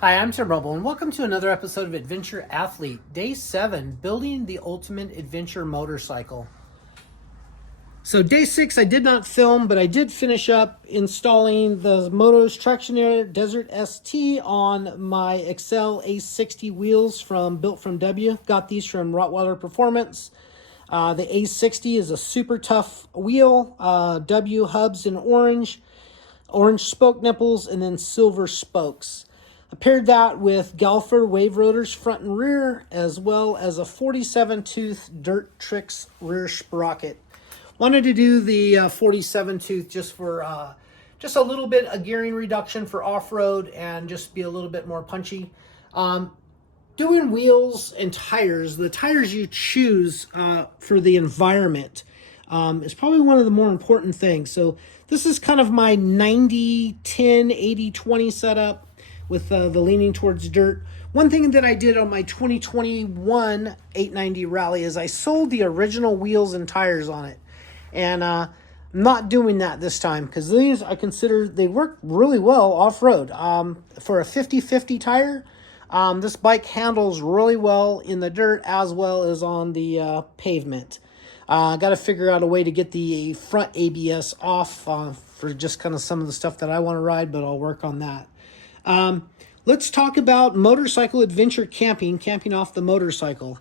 Hi, I'm Tim Rubble, and welcome to another episode of Adventure Athlete, Day 7, Building the Ultimate Adventure Motorcycle. So Day 6 I did not film, but I did finish up installing the Moto's Traction Air Desert ST on my Excel A60 wheels from Built From W. Got these from Rottweiler Performance. The A60 is a super tough wheel, W hubs in orange spoke nipples, and then silver spokes. I paired that with Galfer wave rotors front and rear, as well as a 47 tooth Dirt Tricks rear sprocket. Wanted to do the 47 tooth just for just a little bit of gearing reduction for off-road and just be a little bit more punchy. Doing wheels and tires, the tires you choose for the environment is probably one of the more important things. So this is kind of my 90-10, 80-20 setup with the leaning towards dirt. One thing that I did on my 2021 890 rally is I sold the original wheels and tires on it. And I'm not doing that this time because these I consider they work really well off-road. For a 50-50 tire, this bike handles really well in the dirt as well as on the pavement. Got to figure out a way to get the front ABS off for just kind of some of the stuff that I want to ride, but I'll work on that. Let's talk about motorcycle adventure camping off the motorcycle.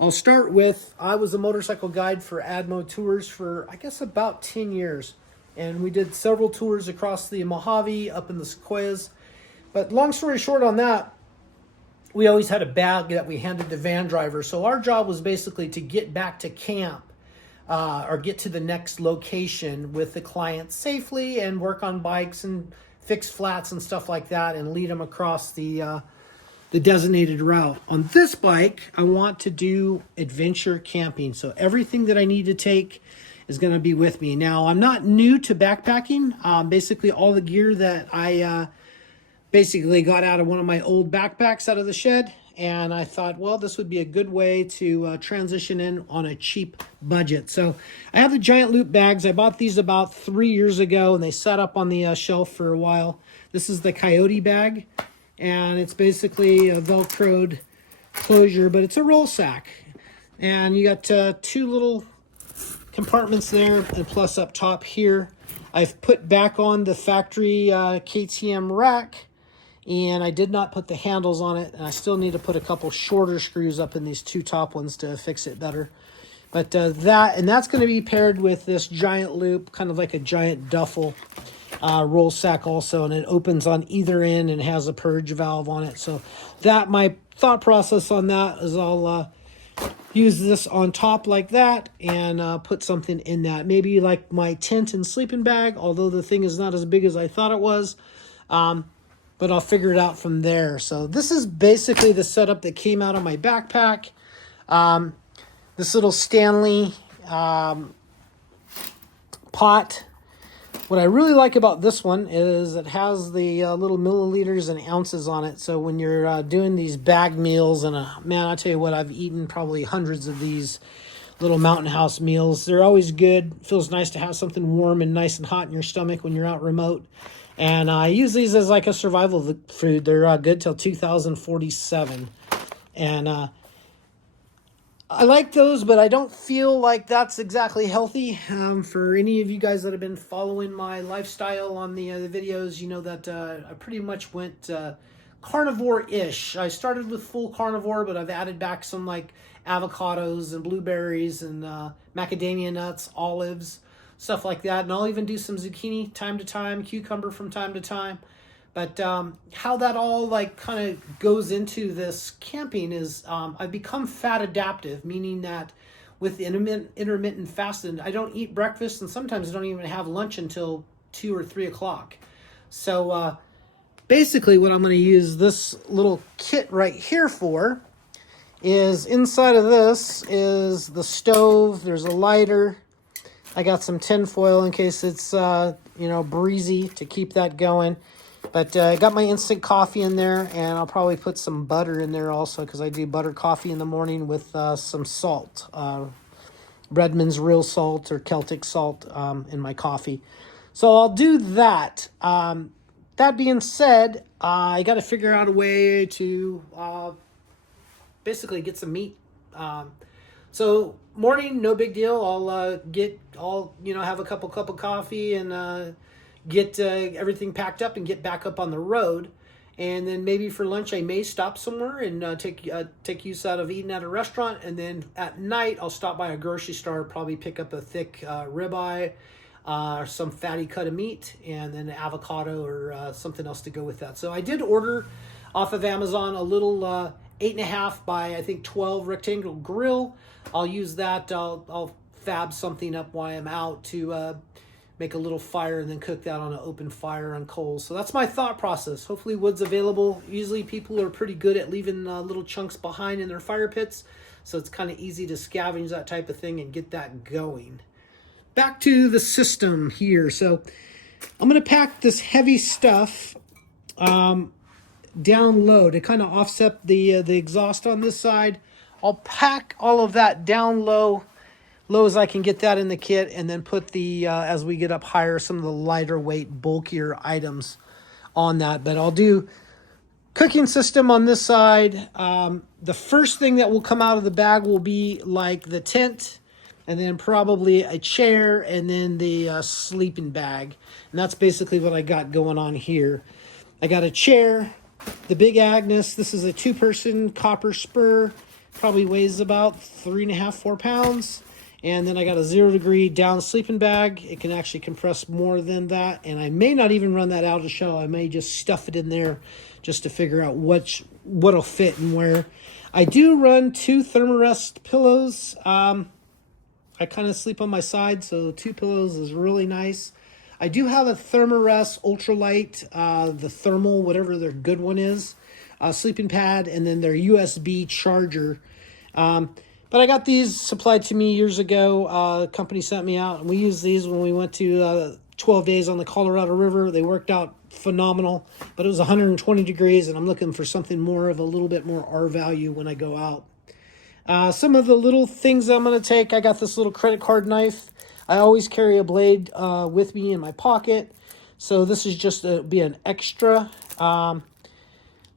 I'll start with, I was a motorcycle guide for Admo Tours for, I guess, about 10 years. And we did several tours across the Mojave, up in the Sequoias. But long story short on that, we always had a bag that we handed the van driver. So our job was basically to get back to camp or get to the next location with the client safely and work on bikes and fix flats and stuff like that and lead them across the designated route. On this bike, I want to do adventure camping. So everything that I need to take is going to be with me. Now, I'm not new to backpacking. Basically, all the gear that I basically got out of one of my old backpacks out of the shed. And I thought, well, this would be a good way to transition in on a cheap budget. So I have the giant loop bags. I bought these about 3 years ago, and they sat up on the shelf for a while. This is the Coyote bag, and it's basically a Velcroed closure, but it's a roll sack. And you got two little compartments there, and plus up top here. I've put back on the factory KTM rack, and I did not put the handles on it, and I still need to put a couple shorter screws up in these two top ones to fix it better. But that's going to be paired with this giant loop, kind of like a giant duffel roll sack also, and it opens on either end and has a purge valve on it. So that, my thought process on that is I'll use this on top like that and put something in that. Maybe like my tent and sleeping bag, although the thing is not as big as I thought it was. But I'll figure it out from there. So this is basically the setup that came out of my backpack. This little Stanley pot. What I really like about this one is it has the little milliliters and ounces on it. So when you're doing these bag meals, and man, I tell you what, I've eaten probably hundreds of these little Mountain House meals. They're always good. Feels nice to have something warm and nice and hot in your stomach when you're out remote. And I use these as like a survival food. They're good till 2047. And I like those, but I don't feel like that's exactly healthy. For any of you guys that have been following my lifestyle on the videos, you know that I pretty much went carnivore-ish. I started with full carnivore, but I've added back some like avocados and blueberries and macadamia nuts, olives, stuff like that. And I'll even do some zucchini time to time, cucumber from time to time. But how that all like kind of goes into this camping is I've become fat adaptive, meaning that with intermittent fasting, I don't eat breakfast, and sometimes I don't even have lunch until 2 or 3 o'clock. So basically what I'm going to use this little kit right here for is, inside of this is the stove. There's a lighter. I got some tin foil in case it's breezy to keep that going. But I got my instant coffee in there, and I'll probably put some butter in there also because I do butter coffee in the morning with some salt. Redmond's real salt or Celtic salt in my coffee. So I'll do that. that being said, I got to figure out a way to basically get some meat. So morning, no big deal. I'll have a cup of coffee and get everything packed up and get back up on the road. And then maybe for lunch, I may stop somewhere and take use out of eating at a restaurant. And then at night, I'll stop by a grocery store, probably pick up a thick ribeye, or some fatty cut of meat, and then avocado or something else to go with that. So I did order off of Amazon a little 8.5 by I think 12 rectangle grill. I'll use that. I'll fab something up while I'm out to make a little fire and then cook that on an open fire on coals. So that's my thought process. Hopefully wood's available. Usually people are pretty good at leaving little chunks behind in their fire pits, so it's kind of easy to scavenge that type of thing and get that going. Back to the system here. So I'm going to pack this heavy stuff down low to kind of offset the exhaust on this side. I'll pack all of that down low as I can get that in the kit, and then put the as we get up higher, some of the lighter weight, bulkier items on that. But I'll do cooking system on this side. The first thing that will come out of the bag will be like the tent, and then probably a chair, and then the sleeping bag. And that's basically what I got going on here. I got a chair, the Big Agnes. This is a 2-person copper spur, probably weighs about 3.5, 4 pounds. And then I got a 0 degree down sleeping bag. It can actually compress more than that. And I may not even run that out of the shell. I may just stuff it in there just to figure out what'll fit and where. I do run 2 Thermarest pillows. I kind of sleep on my side, so 2 pillows is really nice. I do have a Thermarest ultralight, the thermal, whatever their good one is, sleeping pad, and then their USB charger. But I got these supplied to me years ago. A company sent me out, and we used these when we went to 12 days on the Colorado River. They worked out phenomenal, but it was 120 degrees, and I'm looking for something more of a little bit more R value when I go out. Some of the little things I'm going to take, I got this little credit card knife. I always carry a blade with me in my pocket, so this is just be an extra.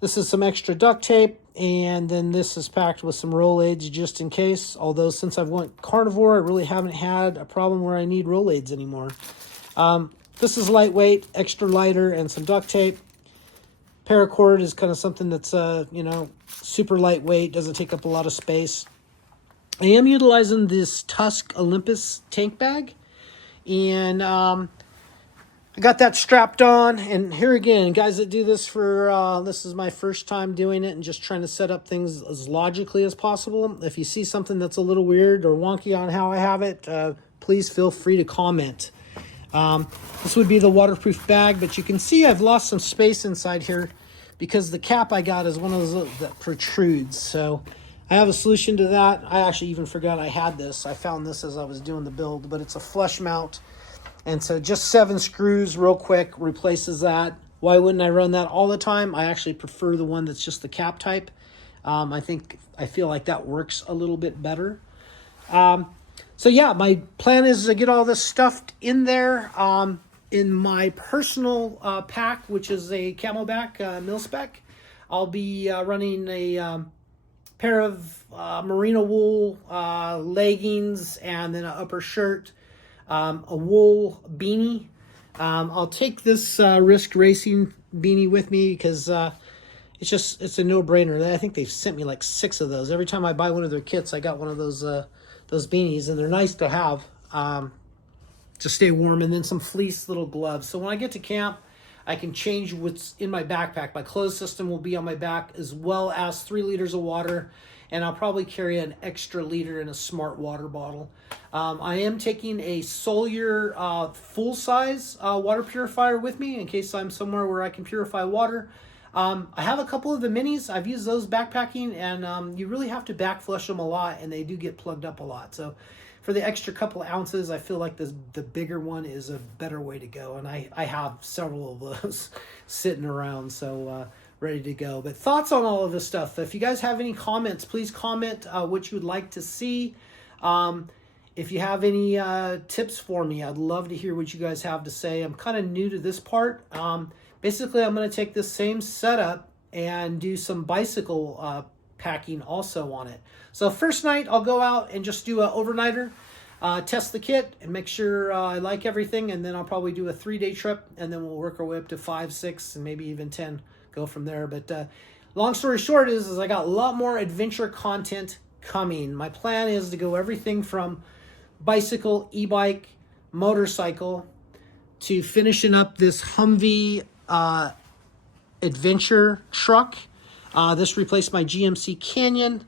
This is some extra duct tape, and then this is packed with some Rolaids just in case. Although since I've went carnivore, I really haven't had a problem where I need Rolaids anymore. This is lightweight, extra lighter, and some duct tape. Paracord is kind of something that's super lightweight, doesn't take up a lot of space. I am utilizing this Tusk Olympus tank bag, and I got that strapped on. And here again, guys that do this this is my first time doing it and just trying to set up things as logically as possible. If you see something that's a little weird or wonky on how I have it, please feel free to comment. This would be the waterproof bag, but you can see I've lost some space inside here because the cap I got is one of those that protrudes. So I have a solution to that. I actually even forgot I had this. I found this as I was doing the build, but it's a flush mount. And so just 7 screws real quick replaces that. Why wouldn't I run that all the time? I actually prefer the one that's just the cap type. I feel like that works a little bit better. So yeah, my plan is to get all this stuffed in there. In my personal pack, which is a Camelback mil-spec, I'll be running a pair of merino wool leggings, and then an upper shirt, a wool beanie. I'll take this Risk Racing beanie with me because it's a no-brainer. I think they've sent me like 6 of those. Every time I buy one of their kits, I got one of those beanies, and they're nice to have to stay warm. And then some fleece little gloves. So when I get to camp, I can change what's in my backpack. My clothes system will be on my back, as well as 3 liters of water. And I'll probably carry an extra liter in a smart water bottle. I am taking a Solier full-size water purifier with me in case I'm somewhere where I can purify water. I have a couple of the minis. I've used those backpacking, and you really have to back flush them a lot, and they do get plugged up a lot. So for the extra couple of ounces, I feel like the bigger one is a better way to go. And I have several of those sitting around, so ready to go. But thoughts on all of this stuff. If you guys have any comments, please comment what you would like to see. If you have any tips for me, I'd love to hear what you guys have to say. I'm kind of new to this part. Basically, I'm going to take this same setup and do some bicycle packing also on it. So first night, I'll go out and just do an overnighter, test the kit and make sure I like everything. And then I'll probably do a 3-day trip, and then we'll work our way up to 5, 6, and maybe even 10, go from there. But long story short is I got a lot more adventure content coming. My plan is to go everything from bicycle, e-bike, motorcycle, to finishing up this Humvee adventure truck. This replaced my GMC Canyon,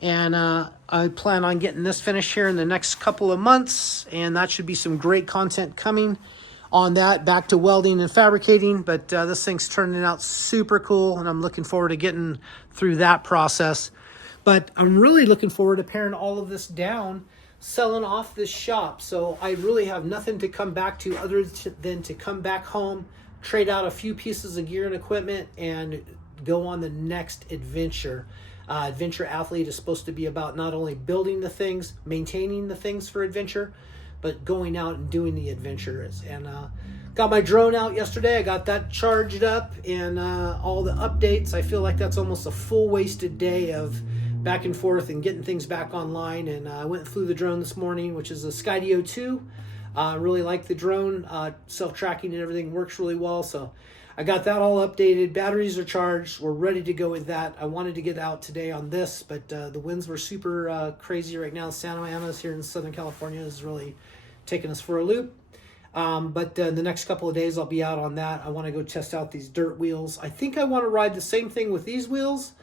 and I plan on getting this finished here in the next couple of months, and that should be some great content coming on that. Back to welding and fabricating, but this thing's turning out super cool, and I'm looking forward to getting through that process. But I'm really looking forward to paring all of this down, selling off this shop, so I really have nothing to come back to other than to come back home, trade out a few pieces of gear and equipment, and go on the next adventure. Adventure Athlete is supposed to be about not only building the things, maintaining the things for adventure, but going out and doing the adventures. And got my drone out yesterday. I got that charged up, and all the updates. I feel like that's almost a full wasted day of back and forth and getting things back online. And I went and flew the drone this morning, which is a Skydio 2. Really like the drone. Self-tracking and everything works really well. So I got that all updated. Batteries are charged. We're ready to go with that. I wanted to get out today on this, but the winds were super crazy right now. Santa Ana's here in Southern California is really taking us for a loop. But the next couple of days I'll be out on that. I want to go test out these dirt wheels. I think I want to ride the same thing with these wheels,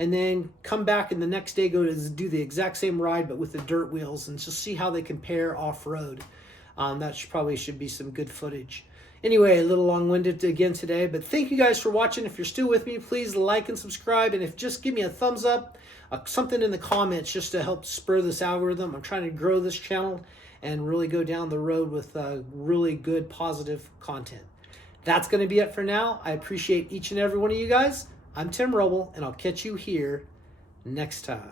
and then come back and the next day go to do the exact same ride but with the dirt wheels, and just see how they compare off-road. That probably should be some good footage. Anyway, a little long-winded again today, but thank you guys for watching. If you're still with me, please like and subscribe, and if just give me a thumbs up, something in the comments just to help spur this algorithm. I'm trying to grow this channel and really go down the road with really good, positive content. That's going to be it for now. I appreciate each and every one of you guys. I'm Tim Roble, and I'll catch you here next time.